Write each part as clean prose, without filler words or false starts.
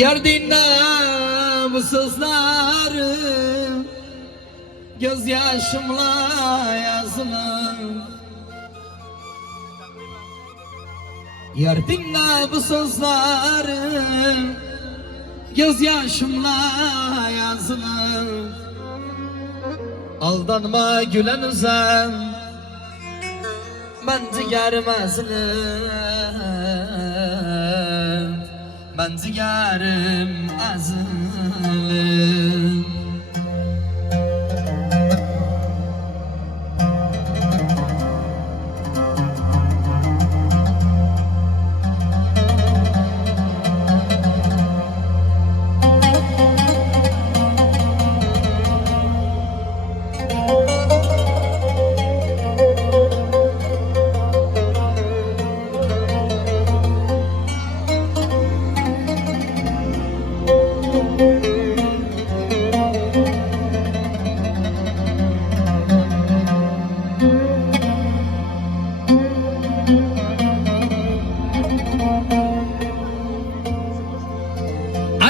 Yar dinle bu sözleri, gözyaşımla yazılır. Yar dinle bu sözleri, gözyaşımla yazılır. Aldanma gülen üzem, ben ciğerim ezilir, ben ciğerim ezilir.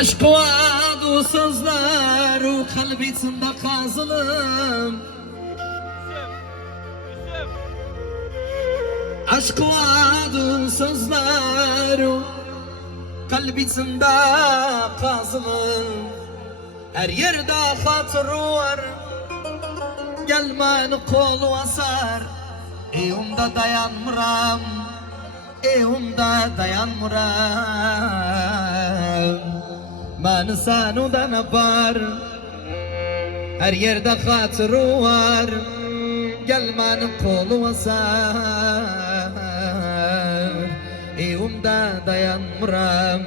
Aşk vaadu sözler o kalbisinde kazılım. Aşk vaadu sözler o kalbisinde kazılım. Her yerde hatırı var, gelmen kol vasar. Evimde dayanmıram, evimde dayanmıram. Ben sanudan apar, her yerde hatırı var, gelmenin kolu vasar. Evimde dayanmıram,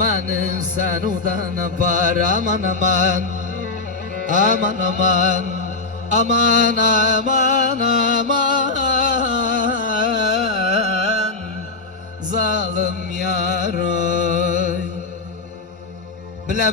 ben sanudan apar. Aman aman, aman aman, aman aman aman, zalim yaroy. Bla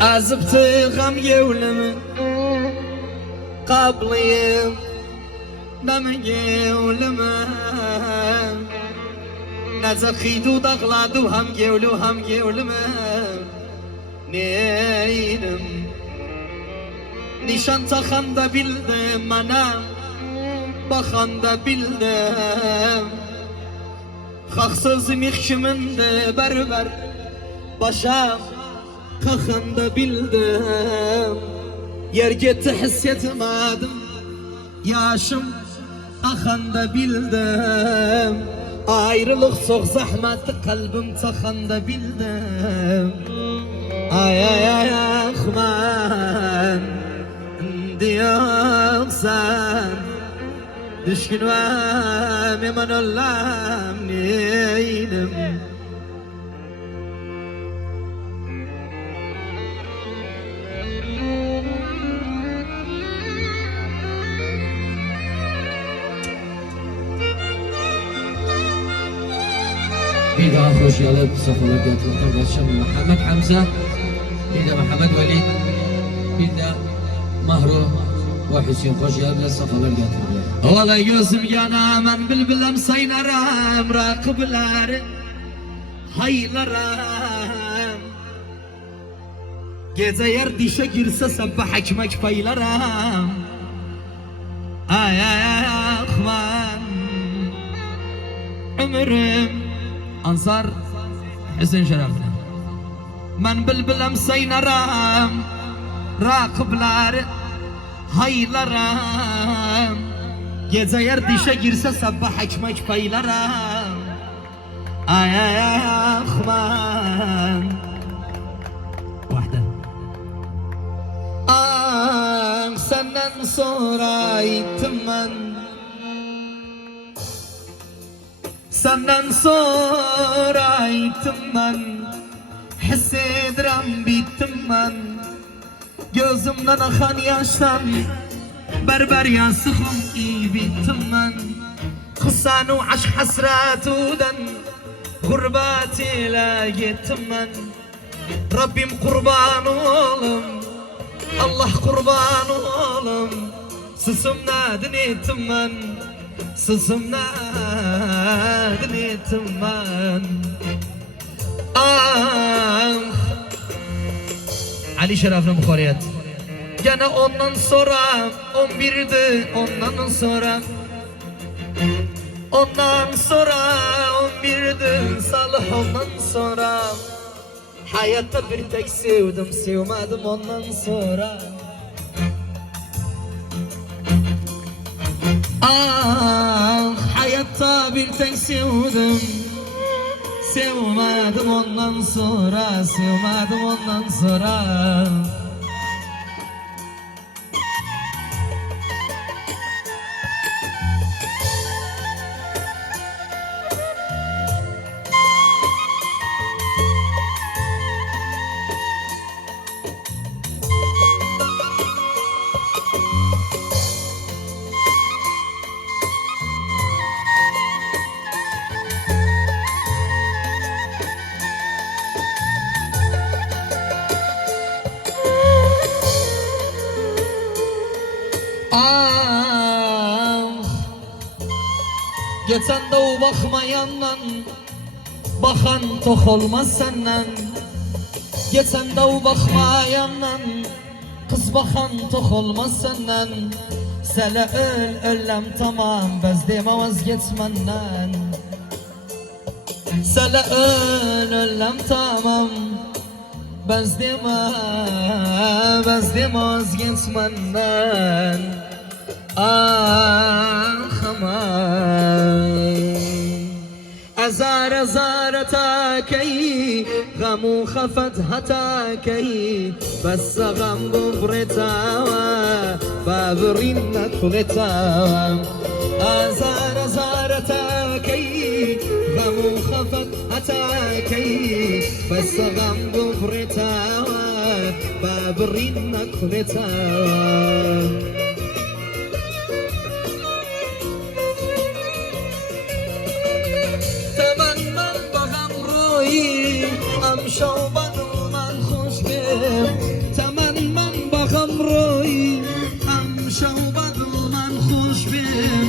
azıptı gam yevlimi qabliyim دمجيولما نزخيدو دغلادو هم جيولما نينم نشان تخند bildim manam bakanda bildim haksız mihkiminde berber başam kakanda bildim yergeti hissetmedim yaşım akanda bildim ayrılık çok zahmetli kalbim takanda bildim ay ay ay ahman diyorsan düşkün ve eman Allah'ım neydim Bir daha hoş gelip safalar getirdi kardeşim Muhammed Hamza, bir de Muhammed Velid, bir de Mahru ve Hüseyin hoş gelip safalar getirdi. Valla gözüm yana men bilbilem saynaram rakıblar haylaram. Gece yer dişe girse sabah ekmek paylaram. Ay ay ay ahman ömrüm Ansar Hüseyin Şerefli. Men bilbilem saynaram rakıblar haylaram. Gece yer dişe girse sabah ekmek paylaram. Ay ay ay ahman Vahde senden sonra ittim ben, senden sonra ittim ben, hissederim bittim ben. Gözümden akan yaştan Berber yansıkım iyi bittim ben. Kısanu aşk hasretuden gurbet ile gittim ben. Rabbim kurban oğlum, Allah kurban oğlum. Sısımdan ettim ben, sısımdan ettim ben. Ah, Ali Şeref'le Bukhari'yet. Gene ondan sonra 11'di, ondan sonra 11'di Salih, ondan sonra hayatta bir tek sevdim, sevmedim ondan sonra. Ah, hayatta bir tek sevdim, sevmedim ondan sonra, sevmedim ondan sonra. Geçen de o bakmayandan bakan tok olmaz senden. Geçen de o bakmayandan kız bakan tok olmaz senden. Sele ölem tamam bezdeme vazgeçmenden. Sele ölem tamam bezdeme vazgeçmenden. Ah aman azar azarتاكي غم خفت هتاكي بس غم بفرتاوا بابرينك فرتاوا azar azarتاكي غم خفت هتاكي بس غم بفرتاوا بابرينك فرتاوا. شوبان من خوش بیم تمن من بخم روی ام شوبان من خوش بیم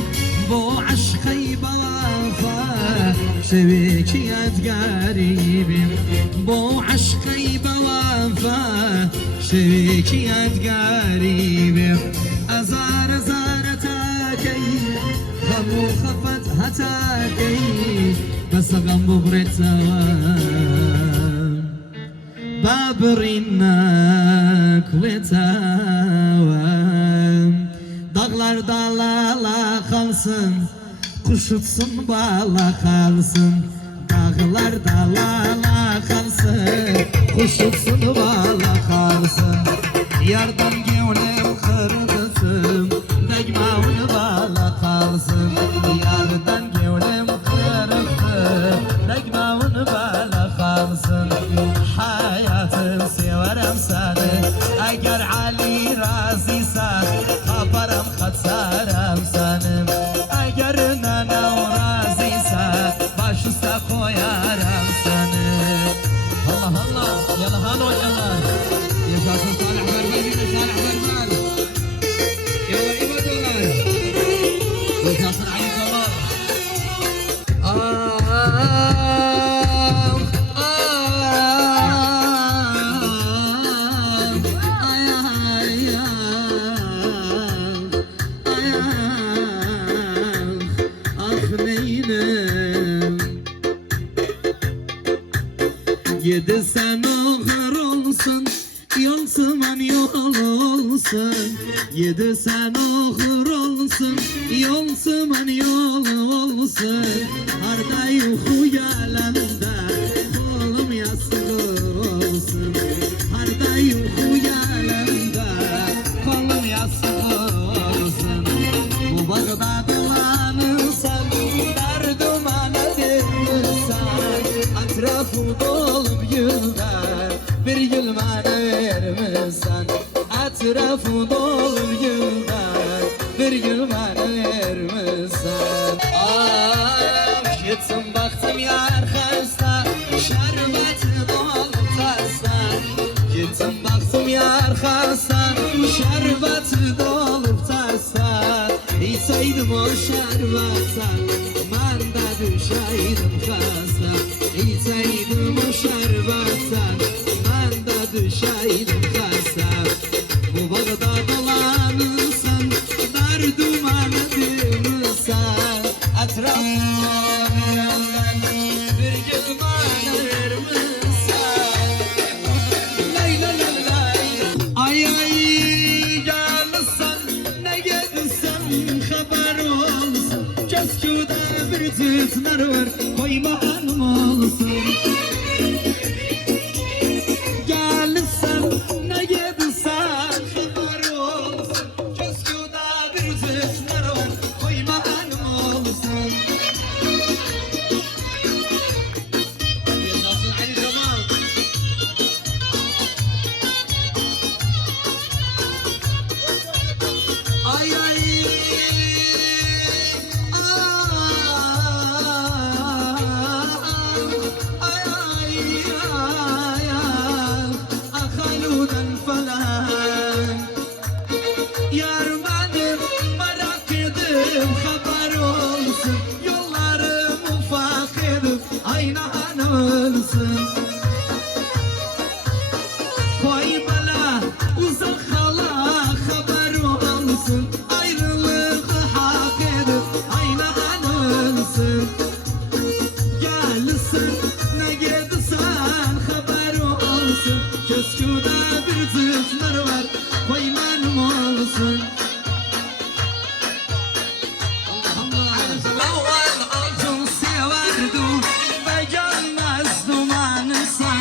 با عشقی بوفا شوی که یادگاریم با عشقی بوفا شوی که یادگاریم azar azar تاکی غمو خفت هتاکی بس غم ببرتوا Babrinnak ve tavam. Dağlar dalala kalsın, kuş uçsun bala kalsın. Dağlar dalala kalsın, kuş uçsun bala kalsın. Yardan gönlüm kırılsın, degmağın bala kalsın. Yardan gönlüm kırılsın, degmağın bala kalsın. Hayatım severim seni, eğer Ali razıysan haberim katsarım senin. Eğer nenem razıysa baş üstə koyarım seni. Allah Allah, yalahan o yalan. Yaşasın Salih Berber, Salih Berber. Yalla ibadullah. Yaşasın Ali Kemal. Yedi sen oğur olsun, yolsuman yol olsun. Yedi sen oğur olsun, yolsuman yol olsun. Arda yuhu yalanında, kolum yastık olsun. Arda yuhu yalanında, kolum yastık olsun. Bu bağda dolanırsan, derduma nedirsen, etrafı dolup yıllar, bir gülmene vermişsen. Etrafı dolup yıllar, İçseydim o şerbetsen ben de düşeydim kasa. İçseydim o şerbetsen ben de düşeydim kasa. Bu bağda dolanırsan derdim anladın sen. Etrafımdan bir gülman alır mısın? Lay lay lay lay. Ay ay gelsen ne gelsen haber olsun. Keskuda bir tütner var koyma hanım olsun. Gelsen ne gelsen haber olsun. Keskuda bir tütner var koyma hanım olsun. Yaşasın Ali Cemal. Ay ay akhaludan falan. Yar benim merak edip haber olsun. Yollarım ufak edip ayna hanımsın. Koy bana uzak hala haber olsun. Ayrılık hak edip ayna hanımsın. Gelsin ne gelsen haber olsun. Keskuda bir tütner var koymanım olsun. Lavan altın severdim ve gelmez dumanı sen.